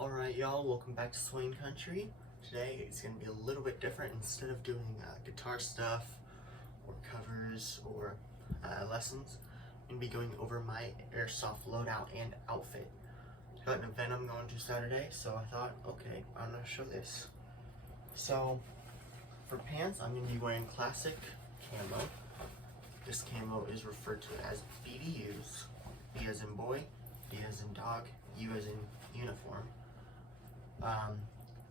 Alright y'all, welcome back to Swain Country. Today it's going to be a little bit different. Instead of doing guitar stuff or covers or lessons, I'm going to be going over my Airsoft loadout and outfit. Got an event I'm going to Saturday, so I thought, okay, I'm going to show this. So for pants, I'm going to be wearing classic camo. This camo is referred to as BDUs. B as in boy, D as in dog, U as in uniform.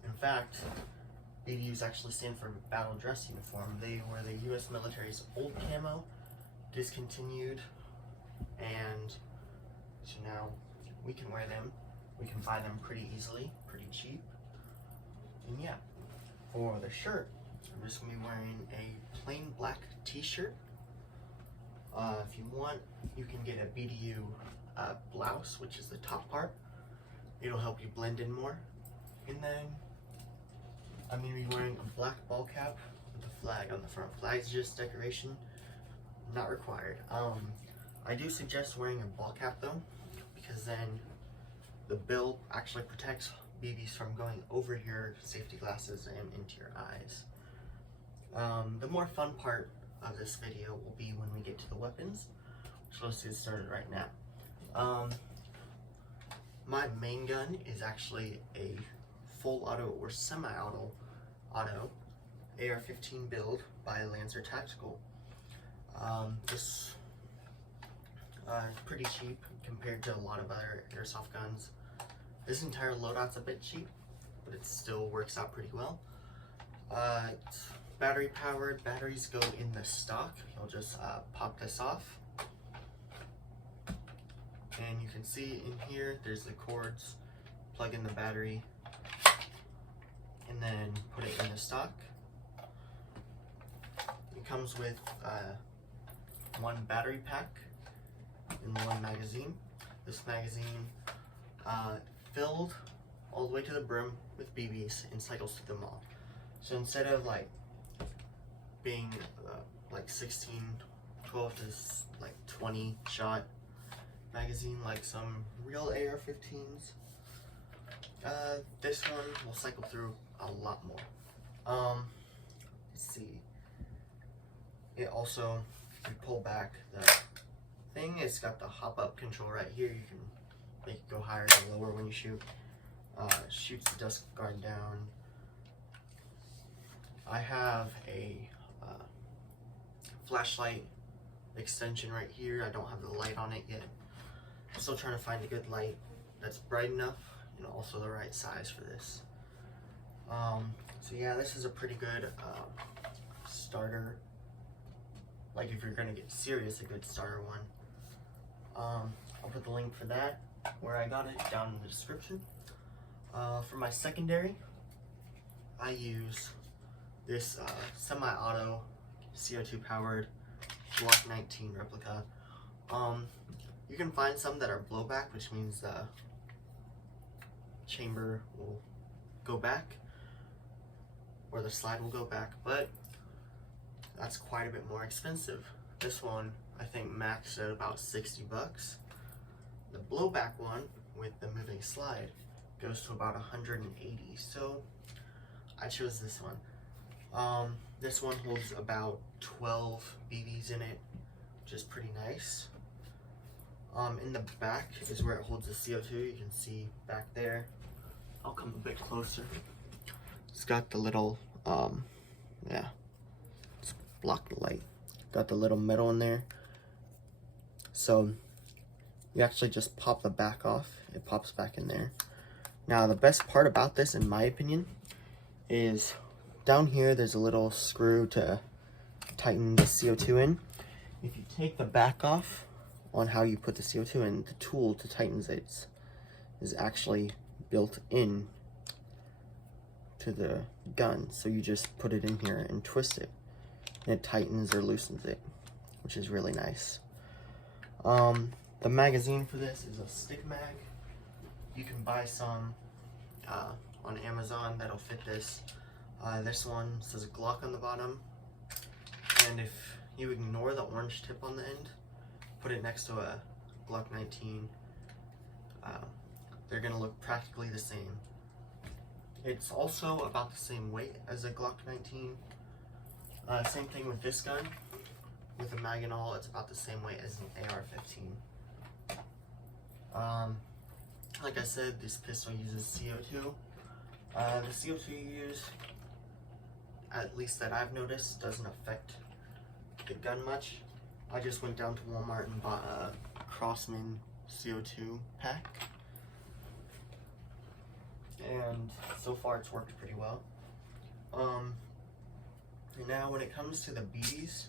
In fact, BDUs actually stand for battle dress uniform. They were the US military's old camo, discontinued, and so now we can wear them. We can buy them pretty easily, pretty cheap. And yeah, for the shirt, I'm just gonna be wearing a plain black t-shirt. If you want, you can get a BDU blouse, which is the top part. It'll help you blend in more. And then I'm going to be wearing a black ball cap with a flag on the front. Flag's just decoration, not required. I do suggest wearing a ball cap though, because then the bill actually protects BBs from going over your safety glasses and into your eyes. The more fun part of this video will be when we get to the weapons, so let's get started right now. My main gun is actually a full auto or semi-auto AR-15 build by Lancer Tactical. This is pretty cheap compared to a lot of other airsoft guns. This entire loadout's a bit cheap, but it still works out pretty well. It's battery powered. Batteries go in the stock. You'll just pop this off. And you can see in here, there's the cords. Plug in the battery, and then put it in the stock. It comes with one battery pack and one magazine. This magazine filled all the way to the brim with BBs and cycles through them all. So instead of being like 16, 12 to 20 shot magazine like some real AR-15s, this one will cycle through a lot more. Let's see. It also, if you pull back the thing, it's got the hop up control right here. You can make it go higher or lower when you shoot. Shoots the dust guard down. I have a flashlight extension right here. I don't have the light on it yet. I'm still trying to find a good light that's bright enough and also the right size for this. So yeah, this is a pretty good starter. Like if you're gonna get serious, a good starter one. I'll put the link for that, where I got it, down in the description. For my secondary, I use this semi-auto CO2 powered Glock 19 replica. You can find some that are blowback, which means the chamber will go back, or the slide will go back, but that's quite a bit more expensive. This one, I think, maxed at about 60 bucks. The blowback one with the moving slide goes to about 180, so I chose this one. This one holds about 12 BBs in it, which is pretty nice. In the back is where it holds the CO2. You can see back there. I'll come a bit closer. It's got the little, yeah, it's block the light. Got the little metal in there. So you actually just pop the back off. It pops back in there. Now the best part about this, in my opinion, is down here there's a little screw to tighten the CO2 in. If you take the back off on how you put the CO2 in, the tool to tighten it is actually built in to the gun. So you just put it in here and twist it, and it tightens or loosens it, which is really nice. The magazine for this is a stick mag. You can buy some on Amazon that'll fit this. This one says Glock on the bottom, and if you ignore the orange tip on the end, put it next to a Glock 19 they're gonna look practically the same. It's also about the same weight as a Glock 19. Same thing with this gun. With a mag and all, it's about the same weight as an AR-15. Like I said, this pistol uses CO2. The CO2 you use, at least that I've noticed, doesn't affect the gun much. I just went down to Walmart and bought a Crossman CO2 pack. And so far it's worked pretty well. Now when it comes to the BBs,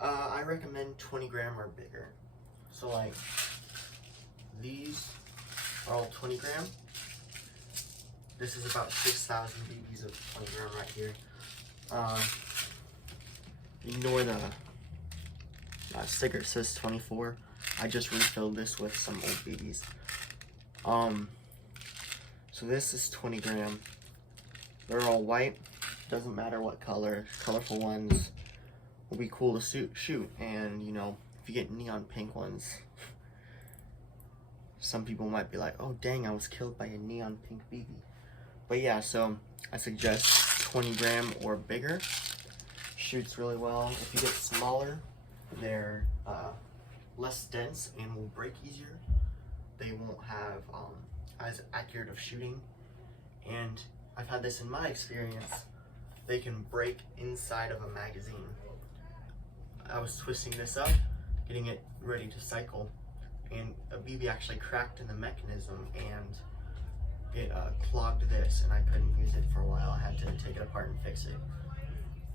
I recommend 20 gram or bigger. So like, these are all 20 gram. This is about 6,000 BBs of 20 gram right here. Ignore the sticker, it says 24. I just refilled this with some old BBs. So this is 20 gram. They're all white. Doesn't matter what color. Colorful ones will be cool to shoot. And you know, if you get neon pink ones, some people might be like, oh dang, I was killed by a neon pink BB. But yeah, so I suggest 20 gram or bigger. Shoots really well. If you get smaller, they're less dense and will break easier. They won't have as accurate of shooting. And I've had this in my experience. They can break inside of a magazine. I was twisting this up, getting it ready to cycle, and a BB actually cracked in the mechanism and it clogged this, and I couldn't use it for a while. I had to take it apart and fix it.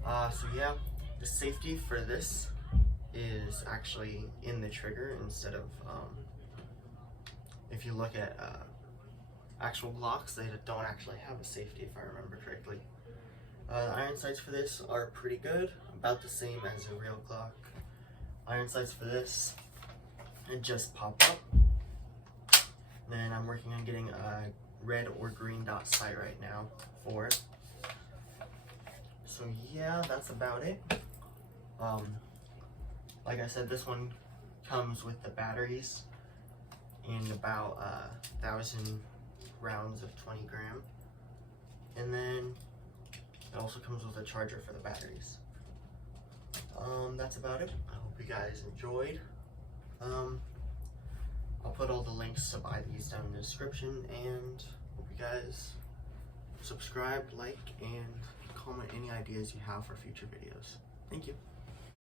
So yeah, the safety for this is actually in the trigger instead of, if you look at actual Glocks, they don't actually have a safety, if I remember correctly. The iron sights for this are pretty good, about the same as a real Glock. Iron sights for this, it just pop up. Then I'm working on getting a red or green dot sight right now for it. So yeah, that's about it. Like I said, this one comes with the batteries in about 1,000 rounds of 20 gram. And then it also comes with a charger for the batteries. That's about it. I hope you guys enjoyed. I'll put all the links to buy these down in the description, and hope you guys subscribe, like, and comment any ideas you have for future videos. Thank you.